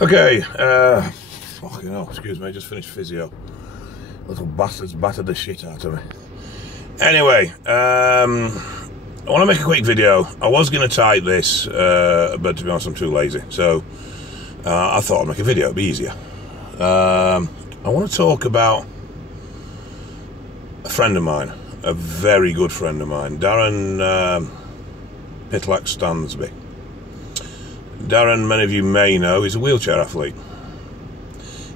Okay, fucking hell, excuse me, I just finished physio. Little bastards battered the shit out of me. Anyway, I want to make a quick video. I was going to type this, but to be honest, I'm too lazy. So, I thought I'd make a video, it'd be easier. I want to talk about a friend of mine, a very good friend of mine, Darren Pitlack Stansby. Darren, many of you may know, is a wheelchair athlete.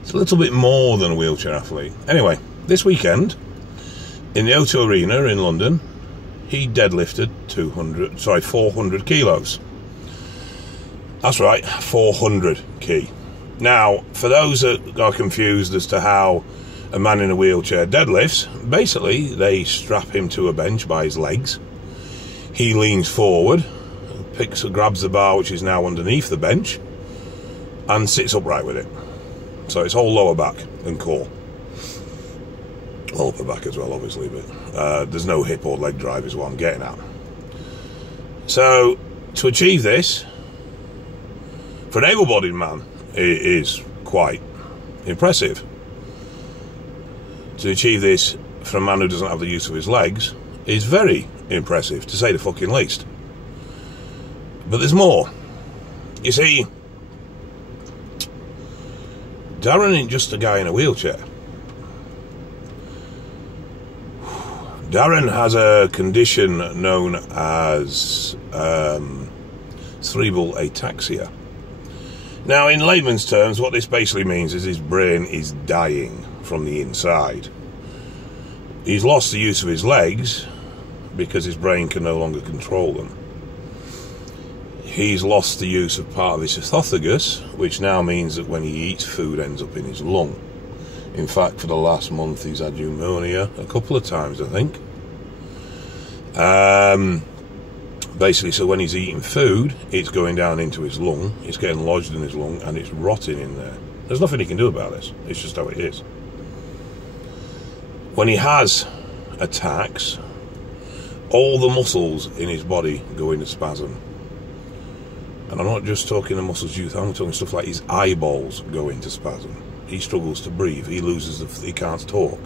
It's a little bit more than a wheelchair athlete. Anyway, this weekend, in the O2 Arena in London, he deadlifted 400 kilos. That's right, 400 key. Now, for those that are confused as to how a man in a wheelchair deadlifts, basically they strap him to a bench by his legs. He leans forward, grabs the bar which is now underneath the bench, and sits upright with it. So it's whole lower back and core. Well, upper back as well, obviously, but there's no hip or leg drive is what I'm getting at. So, to achieve this, for an able-bodied man, it is quite impressive. To achieve this for a man who doesn't have the use of his legs is very impressive, to say the fucking least. But there's more. You see, Darren ain't just a guy in a wheelchair. Darren has a condition known as cerebral ataxia. Now, in layman's terms, what this basically means is his brain is dying from the inside. He's lost the use of his legs because his brain can no longer control them. He's lost the use of part of his esophagus, which now means that when he eats, food ends up in his lung. In fact, for the last month, he's had pneumonia a couple of times, I think. Basically, so when he's eating food, it's going down into his lung, it's getting lodged in his lung, and it's rotting in there. There's nothing he can do about this. It's just how it is. When he has attacks, all the muscles in his body go into spasm. And I'm not just talking the muscles you think, I'm talking stuff like his eyeballs go into spasm. He struggles to breathe. He loses he can't talk.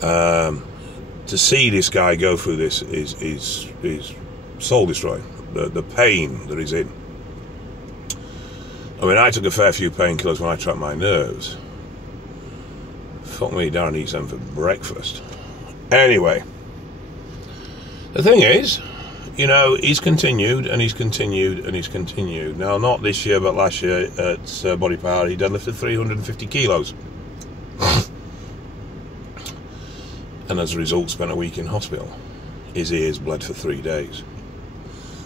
To see this guy go through this is soul destroying. The pain that he's in. I mean, I took a fair few painkillers when I trapped my nerves. Fuck me, Darren eats them for breakfast. Anyway, the thing is, you know, he's continued and he's continued and he's continued. Now, not this year, but last year at Body Power, he deadlifted 350 kilos. And as a result, spent a week in hospital. His ears bled for 3 days.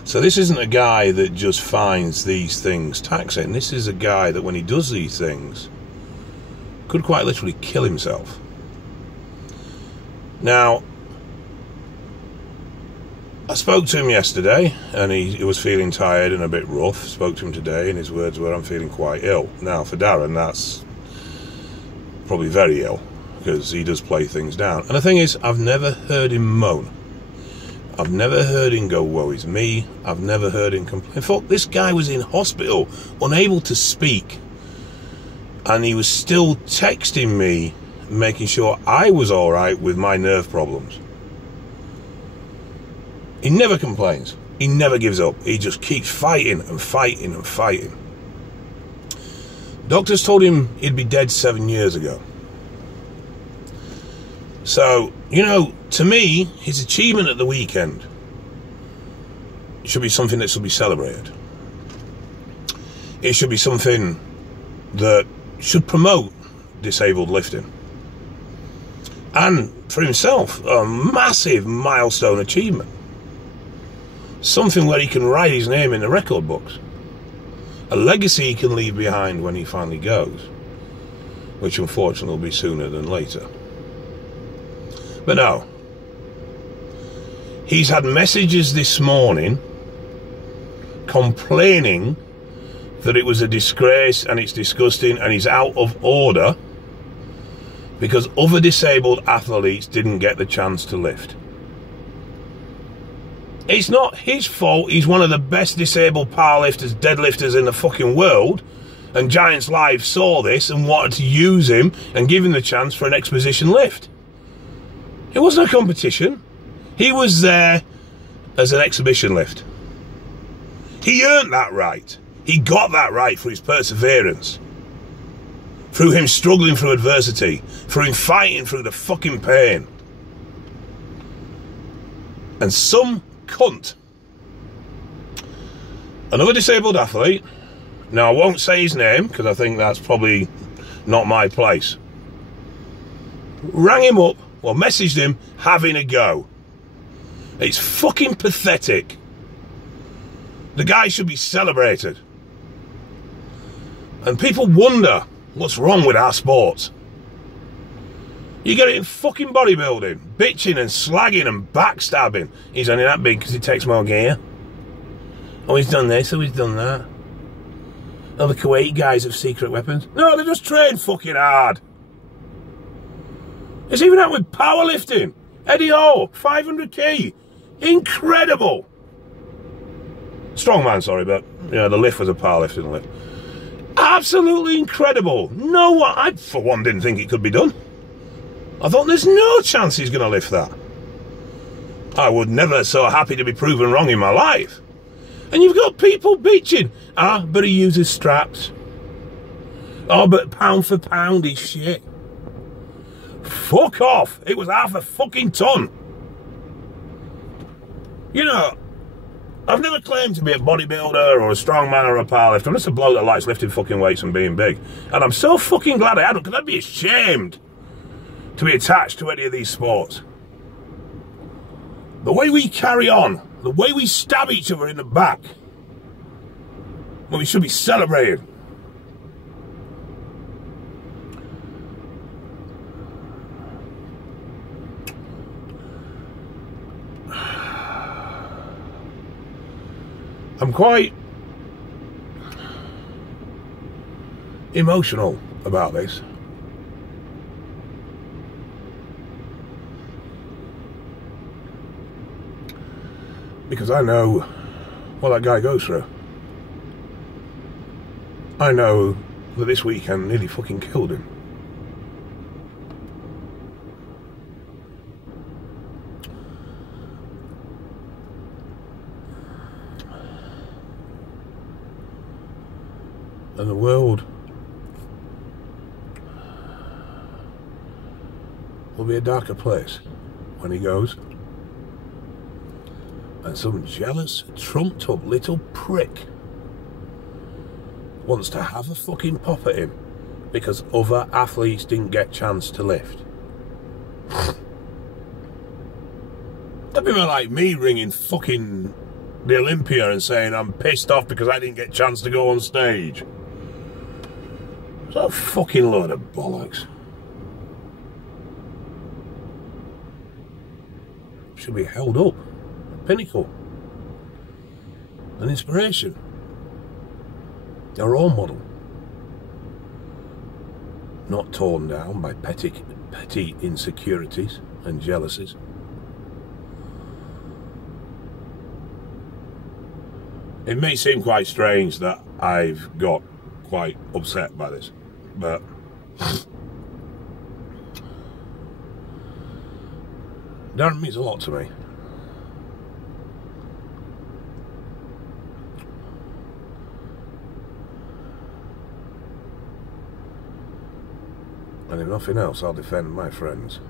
So this isn't a guy that just finds these things taxing. This is a guy that when he does these things, could quite literally kill himself. Now, I spoke to him yesterday, and he was feeling tired and a bit rough. Spoke to him today, and his words were, "I'm feeling quite ill." Now, for Darren, that's probably very ill, because he does play things down. And the thing is, I've never heard him moan. I've never heard him go, "Woe is me." I've never heard him complain. Fuck, this guy was in hospital, unable to speak, and he was still texting me, making sure I was alright with my nerve problems. He never complains. He never gives up. He just keeps fighting and fighting and fighting. Doctors told him he'd be dead 7 years ago. So, you know, to me, his achievement at the weekend should be something that should be celebrated. It should be something that should promote disabled lifting. And for himself, a massive milestone achievement. Something where he can write his name in the record books. A legacy he can leave behind when he finally goes. Which unfortunately will be sooner than later. But no. He's had messages this morning complaining that it was a disgrace and it's disgusting and he's out of order because other disabled athletes didn't get the chance to lift. It's not his fault. He's one of the best disabled powerlifters, deadlifters in the fucking world, And Giants Live saw this and wanted to use him and give him the chance for an exposition lift. It wasn't a competition. He was there as an exhibition lift. He earned that right. He got that right through his perseverance. Through him struggling through adversity. Through him fighting through the fucking pain. And some cunt, another disabled athlete, now I won't say his name because I think that's probably not my place, rang him up or messaged him having a go. It's fucking pathetic. The guy should be celebrated. And people wonder what's wrong with our sports. You get it in fucking bodybuilding, bitching and slagging and backstabbing. He's only that big because he takes more gear. Oh, he's done this, oh, he's done that. Oh, the Kuwait guys have secret weapons. No, they just train fucking hard. It's even out with powerlifting. Eddie O, 500k. Incredible. Strongman, sorry, but yeah, the lift was a powerlifting lift. Absolutely incredible. No one, I for one didn't think it could be done. I thought there's no chance he's going to lift that. I would never so happy to be proven wrong in my life. And you've got people bitching. Ah, but he uses straps. Oh, but pound for pound he's shit. Fuck off. It was half a fucking ton. You know, I've never claimed to be a bodybuilder or a strongman or a powerlifter. I'm just a bloke that likes lifting fucking weights and being big. And I'm so fucking glad I hadn't, because I'd be ashamed to be attached to any of these sports. The way we carry on, the way we stab each other in the back, when we should be celebrated. I'm quite emotional about this. Because I know what that guy goes through. I know that this weekend nearly fucking killed him. And the world will be a darker place when he goes. And some jealous, trumped up little prick wants to have a fucking pop at him because other athletes didn't get a chance to lift. That'd be like me ringing fucking the Olympia and saying I'm pissed off because I didn't get a chance to go on stage. It's a fucking load of bollocks. Should be held up. Pinnacle. An inspiration. A role model. Not torn down by petty insecurities and jealousies. It may seem quite strange that I've got quite upset by this, but Darren means a lot to me. And if nothing else, I'll defend my friends.